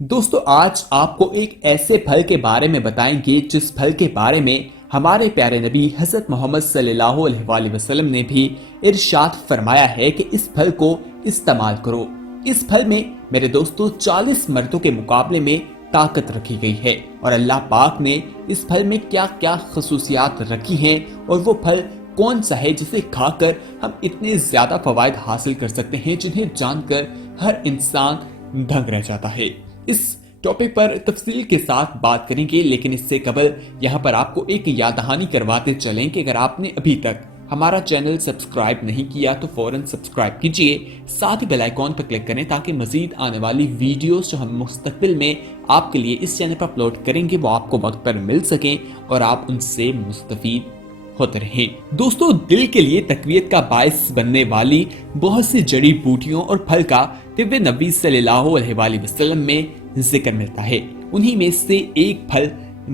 दोस्तों आज आपको एक ऐसे फल के बारे में बताएंगे जिस फल के बारे में हमारे प्यारे नबी हजरत मोहम्मद सल्लल्लाहु अलैहि वसल्लम ने भी इरशाद फरमाया है कि इस फल को इस्तेमाल करो। इस फल में मेरे दोस्तों 40 मर्दों के मुकाबले में ताकत रखी गई है और अल्लाह पाक ने इस फल में क्या क्या खसूसियात रखी हैं और वो फल कौन सा है जिसे खाकर हम इतने ज्यादा फवायद हासिल कर सकते हैं जिन्हें जानकर हर इंसान दंग रह जाता है। इस टॉपिक पर तफसील के साथ बात करेंगे, लेकिन इससे कबल यहाँ पर आपको एक याद दहानी करवाते चलें कि अगर आपने अभी तक हमारा चैनल सब्सक्राइब नहीं किया तो फौरन सब्सक्राइब कीजिए, साथ ही बेल आइकॉन पर क्लिक करें ताकि मजीद आने वाली वीडियोस जो हम मुस्तकबिल में आपके लिए इस चैनल पर अपलोड करेंगे वो आपको वक्त पर मिल सकें और आप उनसे मुस्तफीद होते रहें। दोस्तों दिल के लिए तकवीयत का बायस बनने वाली बहुत सी जड़ी बूटियों और फल का तिब्बे नबी सल्लल्लाहु अलैहि वसल्लम में जिक्र मिलता है। उन्हीं में से एक फल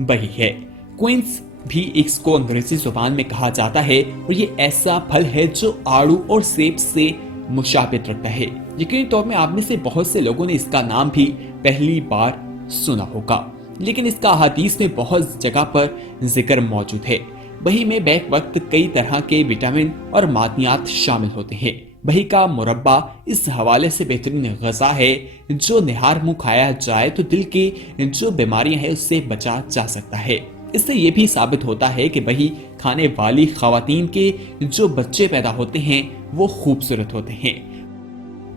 बही है। क्विंस भी इसको अंग्रेजी जुबान में कहा जाता है और ये ऐसा फल है जो आड़ू और सेब से मुशाबित रखता है। यकीनी तौर में आप में से बहुत से लोगों ने इसका नाम भी पहली बार सुना होगा, लेकिन इसका हदीस में बहुत जगह पर जिक्र मौजूद है। बही में बैक वक्त कई तरह के विटामिन और मादनियात शामिल होते हैं। बही का मुरब्बा इस हवाले से बेहतरीन ग़िज़ा है जो निहार मुंह खाया जाए तो दिल की जो बीमारियां हैं उससे बचा जा सकता है। इससे ये भी साबित होता है कि बही खाने वाली खवातीन के जो बच्चे पैदा होते हैं वो खूबसूरत होते हैं।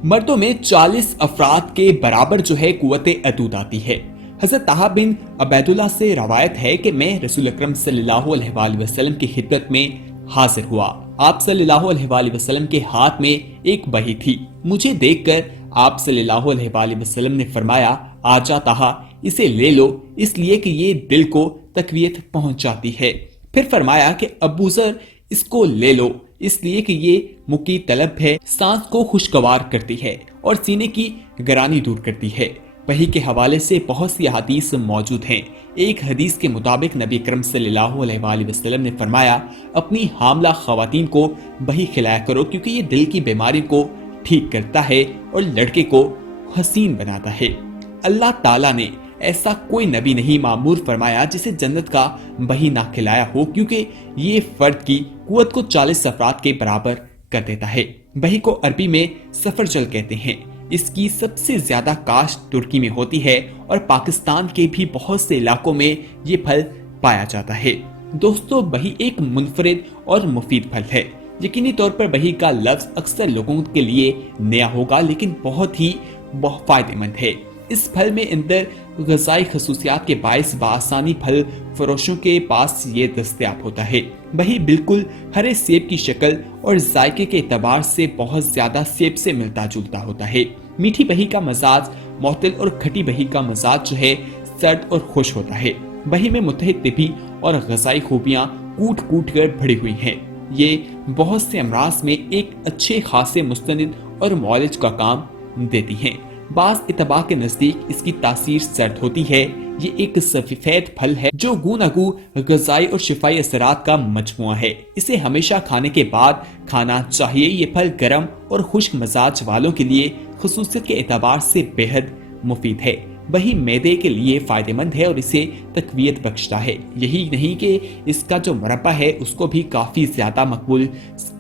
मर्दों में 40 अफराद के बराबर जो है कुव्वत अदूद आती है। हजरत ताहा बिन अबैदुल्लाह से रवायत है कि मैं रसूल अकरम सल्लल्लाहु अलैहि वसल्लम की खिदमत में हाजिर हुआ। आप सल्लल्लाहु अलैहि वसल्लम के हाथ में एक बही थी। मुझे देखकर आप सल्लल्लाहु अलैहि वसल्लम ने फरमाया, आजा ताहा, इसे ले लो इसलिए कि ये दिल को तकवीयत पहुंचाती है। फिर फरमाया कि अबू ज़र, इसको ले लो इसलिए कि ये मुकी तलब है, सांस को खुशगवार करती है और सीने की गरानी दूर करती है। वही के हवाले से बहुत सी हदीस मौजूद हैं। एक हदीस के मुताबिक नबी करम सल्लल्लाहु अलैहि वसल्लम ने फरमाया, अपनी हामला खवातीन को वही खिलाया करो क्योंकि ये दिल की बीमारी को ठीक करता है और लड़के को हसीन बनाता है। अल्लाह ताला ने ऐसा कोई नबी नहीं मामूर फरमाया जिसे जन्नत का वही ना खिलाया हो, क्योंकि ये फर्द की कुव्वत को 40 अफराद के बराबर कर देता है। वही को अरबी में सफरजल कहते हैं। इसकी सबसे ज्यादा काश्त तुर्की में होती है और पाकिस्तान के भी बहुत से इलाकों में ये फल पाया जाता है। दोस्तों बही एक मुनफरिद और मुफीद फल है। यकीनी तौर पर बही का लफ्ज अक्सर लोगों के लिए नया होगा, लेकिन बहुत ही फायदेमंद है। इस फल में अंदर ग़िज़ाई खसूसियात के बाइस बआसानी फल फरोशों के पास ये दस्तयाब होता है। वही बिल्कुल हरे सेब की शक्ल और जायके के एतबार से बहुत ज्यादा सेब से मिलता जुलता होता है। मीठी बही का मजाज मोतिल और खटी बही का मजाज जो है सर्द और खुश होता है। बही में मुतहद तिबी और ग़िज़ाई खूबियां कूट कूट कर भरी हुई हैं। ये बहुत से अमराज में एक अच्छे खासे मुस्तनिद और मौलिज का काम देती हैं। बाज़ इतबा के नजदीक इसकी तासीर सर्द होती है। ये एक सफेद फल है जो गूनागू ग़िज़ाई और शिफाई असरात का मजमुआ है। इसे हमेशा खाने के बाद खाना चाहिए। ये फल गर्म और खुश्क मजाज वालों के लिए खुसूसियत के एतबार से बेहद मुफीद है। वही मैदे के लिए फायदेमंद है और इसे तकवीयत बख्शता है। यही नहीं कि इसका जो मुरब्बा है उसको भी काफी ज्यादा मकबूल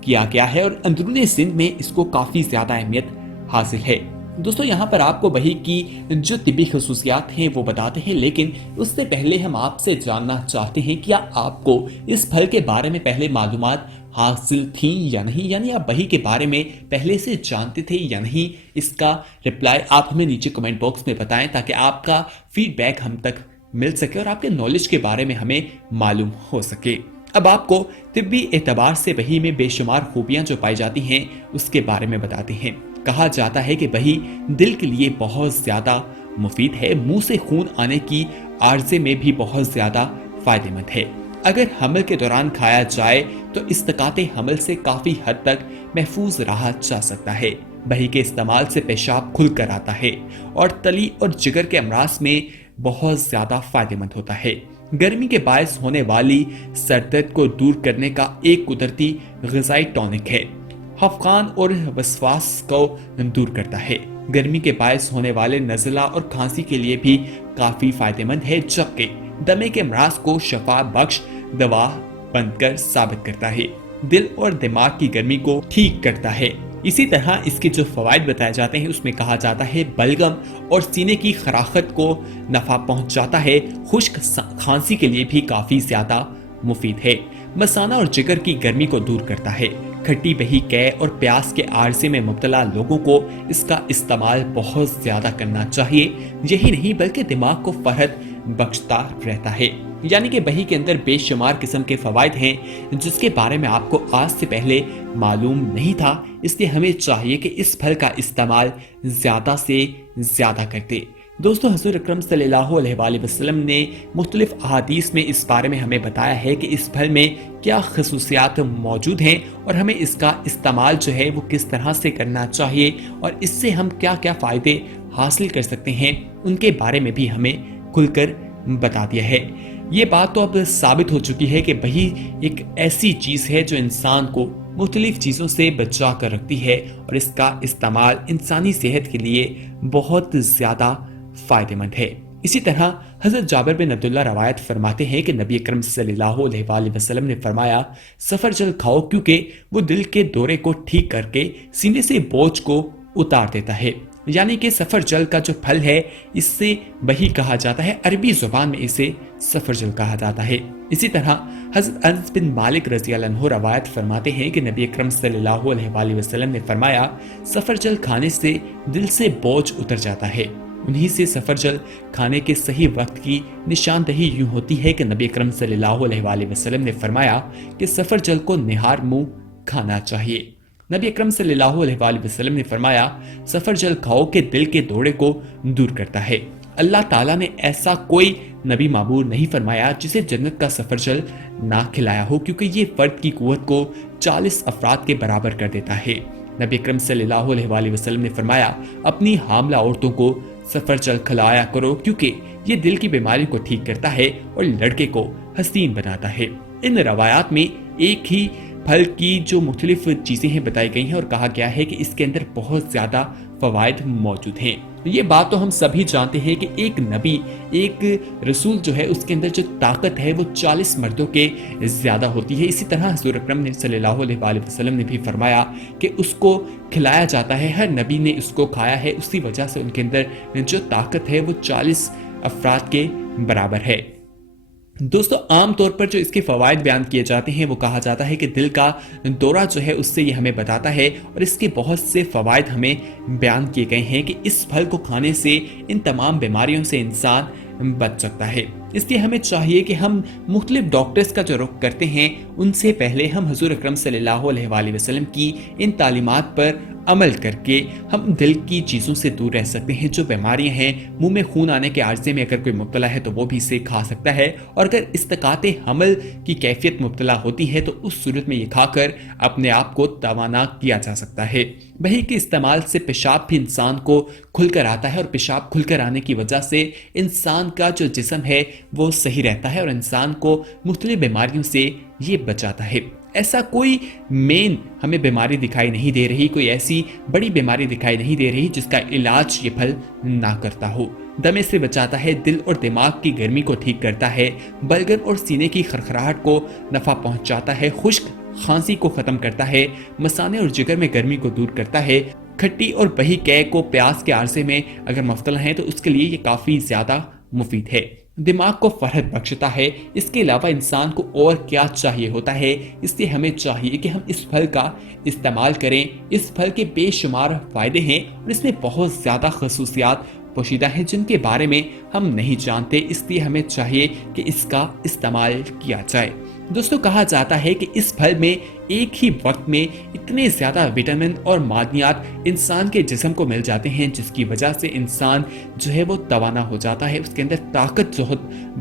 किया गया है और अंदरूनी सिंध में इसको काफी ज्यादा अहमियत हासिल है। दोस्तों यहाँ पर आपको वही की जो तिब्बी खसूसियात हैं वो बताते हैं, लेकिन उससे पहले हम आपसे जानना चाहते हैं क्या आपको इस फल के बारे में पहले मालूमात हासिल थी या नहीं, यानी आप वही के बारे में पहले से जानते थे या नहीं। इसका रिप्लाई आप हमें नीचे कमेंट बॉक्स में बताएं ताकि आपका फीडबैक हम तक मिल सके और आपके नॉलेज के बारे में हमें मालूम हो सके। अब आपको तिब्बी एतबार से वही में बेशुमार खूबियां जो पाई जाती हैं उसके बारे में बताते हैं। कहा जाता है कि वही दिल के लिए बहुत ज्यादा मुफीद है। मुंह से खून आने की आर्जे में भी बहुत ज्यादा फायदेमंद है। अगर हमल के दौरान खाया जाए तो इस्तकाते हमल से काफी हद तक महफूज रहा जा सकता है। वही के इस्तेमाल से पेशाब खुल कर आता है और तली और जिगर के अमराज में बहुत ज्यादा फायदेमंद होता है। गर्मी के बायस होने वाली सरदर्द को दूर करने का एक कुदरती ग़िज़ाई टॉनिक है। खफकान और वसवास को दूर करता है। गर्मी के बायस होने वाले नज़ला और खांसी के लिए भी काफी फायदेमंद है, जबकि दमे के अमराज को शफा बख्श दवा बनकर साबित करता है, दिल और दिमाग की गर्मी को ठीक करता है। इसी तरह इसके जो फवाइद बताए जाते हैं उसमें कहा जाता है बलगम और सीने की खराखत को नफा पहुंचाता है, खुश्क खांसी के लिए भी काफी ज्यादा मुफीद है, मसाना और जिगर की गर्मी को दूर करता है। खट्टी बही कै और प्यास के आरसे में मुब्तला लोगों को इसका इस्तेमाल बहुत ज्यादा करना चाहिए। यही नहीं बल्कि दिमाग को फरहत बख्शता रहता है। यानी कि बही के अंदर बेशुमार किस्म के फवाइद हैं जिसके बारे में आपको आज से पहले मालूम नहीं था, इसलिए हमें चाहिए कि इस फल का इस्तेमाल ज्यादा से ज्यादा करते। दोस्तों, हुज़ूर अकरम सल्लल्लाहु अलैहि वसल्लम ने मुख्तलिफ अहादीस में इस बारे में हमें बताया है कि इस फल में क्या खसूसियात मौजूद हैं और हमें इसका इस्तेमाल जो है वो किस तरह से करना चाहिए और इससे हम क्या क्या फ़ायदे हासिल कर सकते हैं, उनके बारे में भी हमें खुलकर बता दिया है। ये बात तो अब साबित हो चुकी है कि बही एक ऐसी चीज़ है जो इंसान को मुख्तलिफ चीज़ों से बचा कर रखती है और इसका इस्तेमाल इंसानी सेहत के लिए बहुत ज़्यादा फायदेमंद है। इसी तरह हजरत जाबिर बिन अब्दुल्लाह रवायत फरमाते हैं कि नबी अकरम सल्लल्लाहु अलैहि वसल्लम ने फरमाया, सफरजल खाओ क्योंकि वो दिल के दौरे को ठीक करके सीने से बोझ को उतार देता है। यानी कि सफरजल का जो फल है इससे बही कहा जाता है, अरबी जुबान में इसे सफरजल कहा जाता है। इसी तरह हजरत अनस बिन मालिक रज़ी अल्लाह अन्हु रवायत फरमाते हैं कि नबी अकरम सल्लल्लाहु अलैहि वसल्लम ने फरमाया, सफरजल खाने से दिल से बोझ उतर जाता है। उन्हीं से सफरजल खाने के सही वक्त की निशानदही यूं होती है कि नबी अकरम सल्लल्लाहु अलैहि वसल्लम ने फरमाया कि सफरजल को निहार मुंह खाना चाहिए। नबी अकरम सल्लल्लाहु अलैहि वसल्लम ने फरमाया, सफरजल खाओ के दिल के दौरे को दूर करता है। अल्लाह ताला ने ऐसा कोई नबी मामूर नहीं फरमाया जिसे जन्नत का सफरजल ना खिलाया हो, क्योंकि ये फर्द की कुव्वत को 40 अफराद के बराबर कर देता है। नबी अकरम सल्लल्लाहु अलैहि वसल्लम ने फरमाया, अपनी हामला औरतों को सफरजल खिलाया करो क्योंकि ये दिल की बीमारी को ठीक करता है और लड़के को हसीन बनाता है। इन रवायात में एक ही फल की जो मुख्तलिफ चीजें हैं बताई गई हैं और कहा गया है कि इसके अंदर बहुत ज्यादा फवाइद मौजूद हैं। ये बात तो हम सभी जानते हैं कि एक नबी, एक रसूल जो है उसके अंदर जो ताकत है वो 40 मर्दों के ज्यादा होती है। इसी तरह हुज़ूर अकरम ने सल्लल्लाहु अलैहि वसल्लम ने भी फरमाया कि उसको खिलाया जाता है, हर नबी ने उसको खाया है, उसी वजह से उनके अंदर जो ताकत है वो 40 अफराद के बराबर है। दोस्तों, आम तौर पर जो इसके फवाइद बयान किए जाते हैं वो कहा जाता है कि दिल का दौरा जो है उससे ये हमें बताता है और इसके बहुत से फवाइद हमें बयान किए गए हैं कि इस फल को खाने से इन तमाम बीमारियों से इंसान बच सकता है। इसलिए हमें चाहिए कि हम मुख्तलिफ डॉक्टर्स का जो रुख करते हैं उनसे पहले हम हुज़ूर अकरम सल्लल्लाहु अलैहि वसल्लम की इन तालीमात पर अमल करके हम दिल की चीज़ों से दूर रह सकते हैं। जो बीमारियां हैं, मुंह में खून आने के आर्जे में अगर कोई मुब्तला है तो वो भी इसे खा सकता है, और अगर इस्तकाते हमल की कैफियत मुब्तला होती है तो उस सूरत में ये खाकर अपने आप को तवाना किया जा सकता है। बही के इस्तेमाल से पेशाब भी इंसान को खुलकर आता है और पेशाब खुलकर आने की वजह से इंसान का जो जिस्म है वो सही रहता है और इंसान को मुख्तलिफ बीमारियों से ये बचाता है। ऐसा कोई मेन हमें बीमारी दिखाई नहीं दे रही, कोई ऐसी बड़ी बीमारी दिखाई नहीं दे रही जिसका इलाज ये फल ना करता हो। दमे से बचाता है, दिल और दिमाग की गर्मी को ठीक करता है, बलगम और सीने की खरखराहट को नफा पहुंचाता है, खुश्क खांसी को खत्म करता है, मसाने और जिगर में गर्मी को दूर करता है। खट्टी और बही कै को प्यास के आरसे में अगर मुब्तला है तो उसके लिए ये काफी ज्यादा मुफीद है। दिमाग को फरहत बख्शता है। इसके अलावा इंसान को और क्या चाहिए होता है, इसलिए हमें चाहिए कि हम इस फल का इस्तेमाल करें। इस फल के बेशुमार फायदे हैं और इसमें बहुत ज्यादा खसूसियात पोशीदा हैं जिनके बारे में हम नहीं जानते, इसलिए हमें चाहिए कि इसका इस्तेमाल किया जाए। दोस्तों, कहा जाता है कि इस फल में एक ही वक्त में इतने ज्यादा विटामिन और मादनियात इंसान के जिस्म को मिल जाते हैं जिसकी वजह से इंसान जो है वो तवाना हो जाता है, उसके अंदर ताकत जो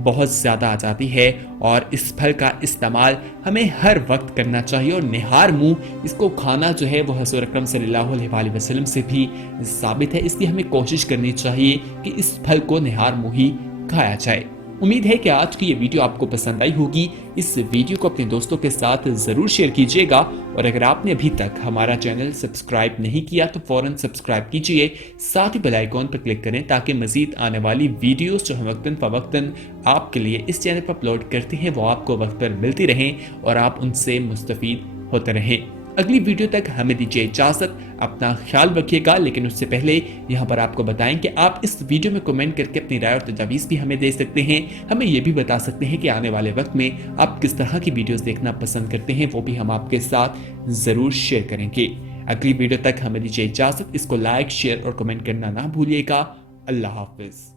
बहुत ज्यादा आ जाती है। और इस फल का इस्तेमाल हमें हर वक्त करना चाहिए और निहार मुंह इसको खाना जो है वो हुज़ूर अकरम सल्लल्लाहु अलैहि वसल्लम से भी साबित है। इसलिए हमें कोशिश करनी चाहिए कि इस फल को निहार मुंह ही खाया जाए। उम्मीद है कि आज की ये वीडियो आपको पसंद आई होगी। इस वीडियो को अपने दोस्तों के साथ जरूर शेयर कीजिएगा और अगर आपने अभी तक हमारा चैनल सब्सक्राइब नहीं किया तो फौरन सब्सक्राइब कीजिए, साथ ही बेल आइकॉन पर क्लिक करें ताकि मजीद आने वाली वीडियोस जो हम वक्तन फवक्तन आपके लिए इस चैनल पर अपलोड करते हैं वो आपको वक्त पर मिलती रहें और आप उनसे मुस्तफीद होते रहें। अगली वीडियो तक हमें दीजिए इजाजत, अपना ख्याल रखिएगा। लेकिन उससे पहले यहाँ पर आपको बताएं कि आप इस वीडियो में कमेंट करके अपनी राय और तजावीज़ भी हमें दे सकते हैं। हमें ये भी बता सकते हैं कि आने वाले वक्त में आप किस तरह की वीडियोस देखना पसंद करते हैं, वो भी हम आपके साथ जरूर शेयर करेंगे। अगली वीडियो तक हमें दीजिए इजाजत। इसको लाइक, शेयर और कमेंट करना ना भूलिएगा। अल्लाह हाफिज।